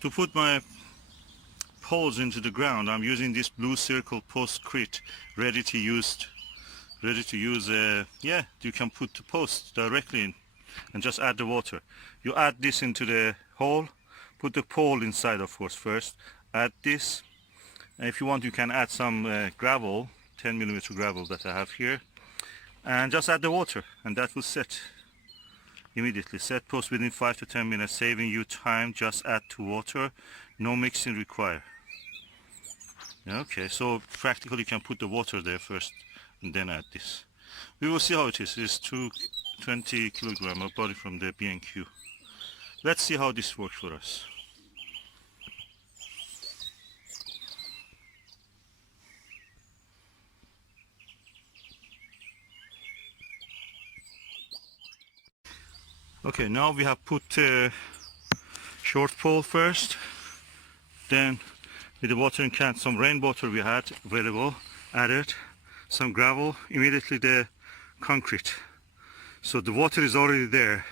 To put my poles into the ground, I'm using this blue circle Postcrete, ready to use. Yeah, you can put the post directly in and just add the water. You add this into the hole, put the pole inside, of course, first. Add this, and if you want you can add some gravel, 10mm gravel that I have here, and just add the water, and that will set immediately. Set post within 5 to 10 minutes, saving you time. Just add to water, no mixing required. Okay, so practically you can put the water there first and then add this. We will see how it is. It's 20 kilogram. I bought it from the B&Q. Let's see how this works for us. Okay, now we have put short pole first, then with the watering can, some rainwater we had available, added some gravel, immediately the concrete. So the water is already there,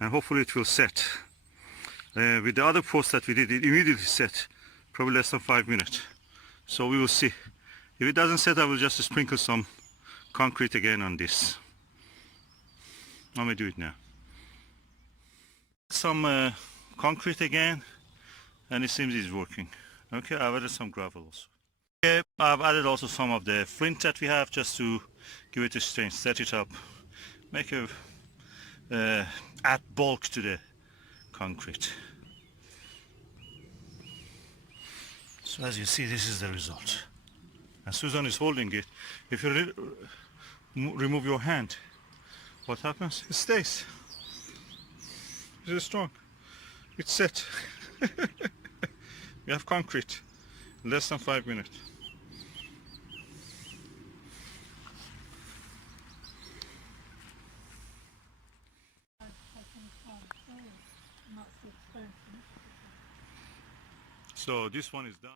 and hopefully it will set. With the other post that we did, it immediately set, probably less than 5 minutes. So we will see. If it doesn't set, I will just sprinkle some concrete again on this. Let me do it now. Some concrete again, and it seems it's working. Okay, I've added some gravel also. Okay, I've added also some of the flint that we have, just to give it a strength, set it up, make a add bulk to the concrete. So as you see, this is the result. And Susan is holding it. If you remove your hand, what happens? It stays. It is strong. It's set. We have concrete in less than 5 minutes. So this one is done.